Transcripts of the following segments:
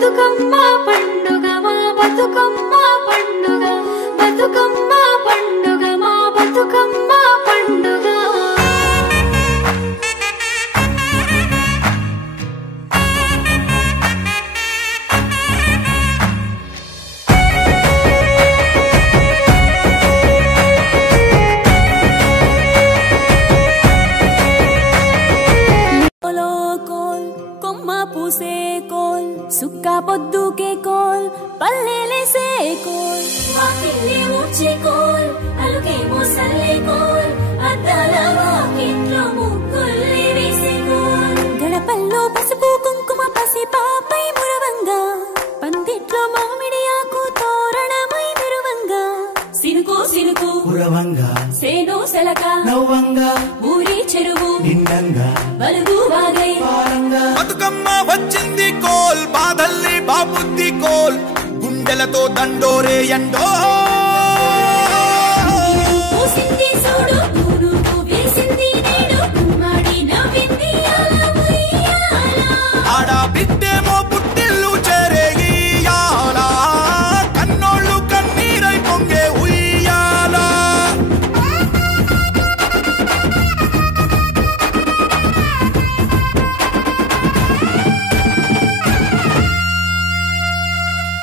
బతుకమ్మ పండుగ మా బతుకమ్మ పండుగ బతుకమ్మ పండుగ మా బతుకమ్మ పండుగ పూసే కోల్ సుక్కా పొద్దుకే కోల్ పల్లెలేసే కోల్ వాకిలి ఊడ్చే కోల్ అలుకేమో సల్లే కోల్ అద్దాల వాకిట్లో ముగ్గుల్ని వేసే కోల్ గడపల్లో పసుపు కుంకుమ పసి పాపై మురవంగా పందిట్లో మామిడి ఆకు తోరణమై మెరువంగా సినుకు సినుకు పురవంగా సేను సెలక నవ్వంగా ఊరి చెరువు నిండంగా బలుగు వాగై బతుకమ్మ వచ్చింది కోల్ బాధల్లి బాబుద్ది కోల్ గుండెలతో దండోరే ఎండో పూసింది చూడు పూరుకు వేసింది నేడు గుమ్మడి నవ్వింది ఆడ బిడ్డేమో పుట్టిల్లు చేరేయాల కన్నోళ్ళు కన్నీరై పొంగే ఉయ్యాల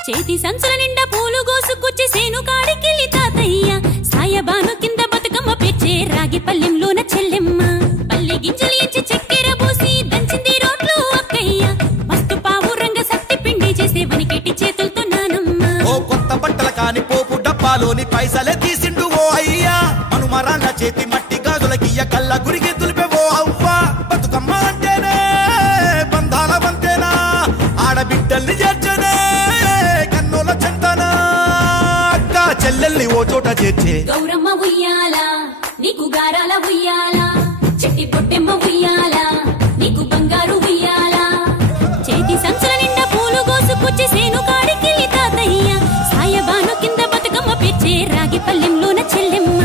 చేతి సంచుల నిండా పూలు గోసుకొచ్చి సేను కాడికెళ్ళి తాతయ్య సాయబాను కింద బతుకమ్మ పెచ్చే రాగి పల్లెంలోన చెల్లెమ్మ పల్లె గింజలు ఎంచి చక్కెర పోసి దంచింది రోడ్లు అక్కయ్య మస్తు పావు రంగ సత్తి పిండి చేసే వనికెట్టి చేతులతో నానమ్మ ఓ కొత్త బట్టల కాని పోపు డబ్బాలోని పైసలే తీసిండు ఓ అయ్యా మనుమరాంగ చేతి మట్టి గాజులకియ్య కళ్ళ గురికి తులిపేవో అవ్వ బతుకమ్మ అంటేనే బంధాల వంతేనా ఆడబిడ్డల్ని చేర్చనే కన్నోల చెంతనా అక్క చెల్లెల్ని ఓ చోట చేర్చే గౌరమ్మ ఉయ్యాల నీకు గారాల ఉయ్యాల చెట్టి పొట్టెమ్మ ఉయ్యాల నీకు బంగారు ఉయ్యాల చేతి సంచుల నిండా పూలు గోసుకొచ్చి సేను కాడికెళ్ళి తాతయ్య సాయబాను కింద బతుకమ్మ పెచ్చే రాగి పల్లెంలోన చెల్లెమ్మ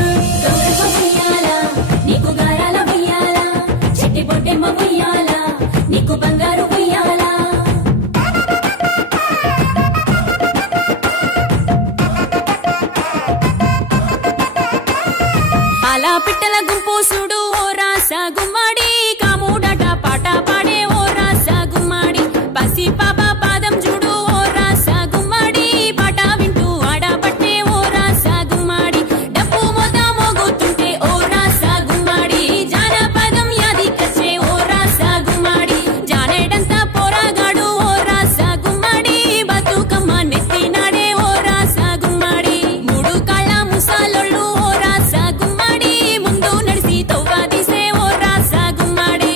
గౌరమ్మ ఉయ్యాల నీకు గారాల ఉయ్యాల చెట్టి పొట్టెమ్మ ఉయ్యాల నీకు బంగారు ఉయ్యాల అలా పిట్టల గుంపు చూడు ఓ రాస గుమ్మడి కాముడట పాట పాడే ఓ రాస గుమ్మడి పసి పాప పాదం చూడు ఓ రాస గుమ్మడి పాట వింటూ ఆడబట్టే ఓ రాస గుమ్మడి డప్పు మొద మోగుతుంటే ఓ రాస గుమ్మడి జానపదం యాదికొచ్చే ఓ రాస గుమ్మడి జానేడంతా పోరాగాడు ఓ రాస గుమ్మడి బతుకమ్మ నెత్తినాడే ఓ రాస గుమ్మడి మూడు కాళ్ళ ముసాలొళ్ళు ఓ రాస గుమ్మడి ముందు నడిసి తవ్వాదిసే ఓ రాస గుమ్మడి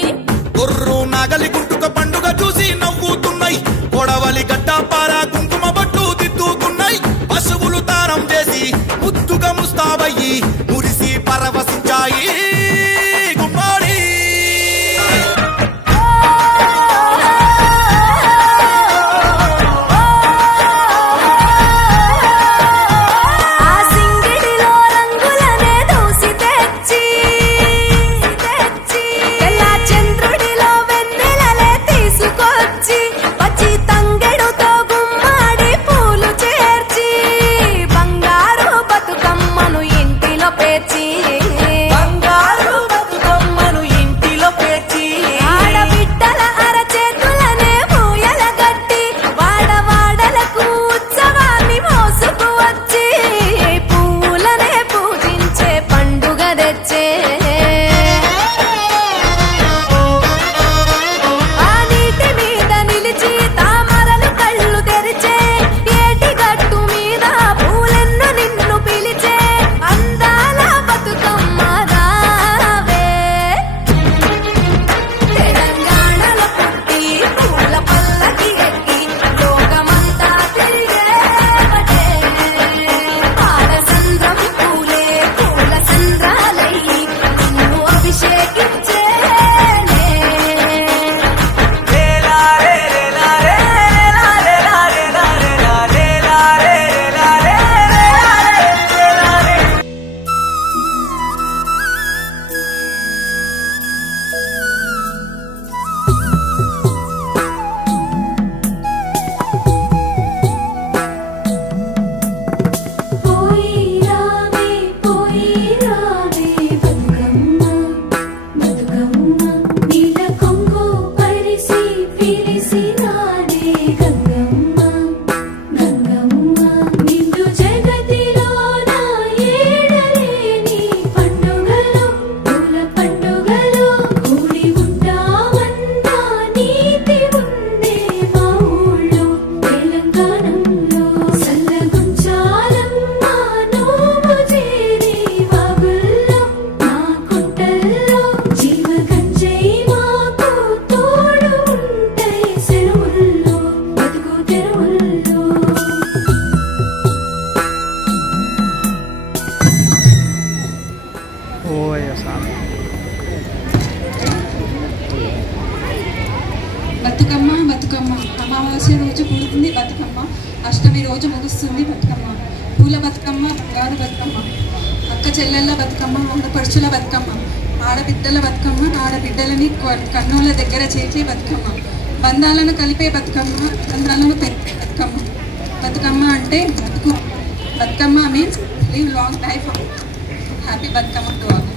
గొర్రు నాగలి గుంటుక పండుగ చూసి నవ్వుతున్నాయి కొడవలి గడ్డ పార కుంకుమ బట్టు దిద్దుకున్నాయి పశువులు తారం చేసి ముద్దుగా ముస్తాబయ్యి మురిసి పరవశించాయి గుమ్మాడి ఆ సింగిడిలో రంగులనే దూసి తెచ్చి తెల్ల చంద్రుడిలో వెన్నెలలే తీసుకొచ్చి వచ్చి తంగెడుతో గుమ్మాడి పూలు చేర్చి బంగారు బతుకమ్మను ఇంటిలో బతుకమ్మ బతుకమ్మ అమావాస్య రోజు పుడుతుంది బతుకమ్మ, అష్టమి రోజు ముగుస్తుంది బతుకమ్మ. పూల బతుకమ్మ, బంగారు బతుకమ్మ, అక్క చెల్లెళ్ళ బతుకమ్మ, ఆడపడుచుల బతుకమ్మ, ఆడబిడ్డల బతుకమ్మ, ఆడబిడ్డలని కన్నుల దగ్గర చేసే బతుకమ్మ, బంధాలను కలిపే బతుకమ్మ, బంధాలను పెంచే బతుకమ్మ. బతుకమ్మ అంటే బతుకు. Bathukamma means live long life. Happy Bathukamma to all.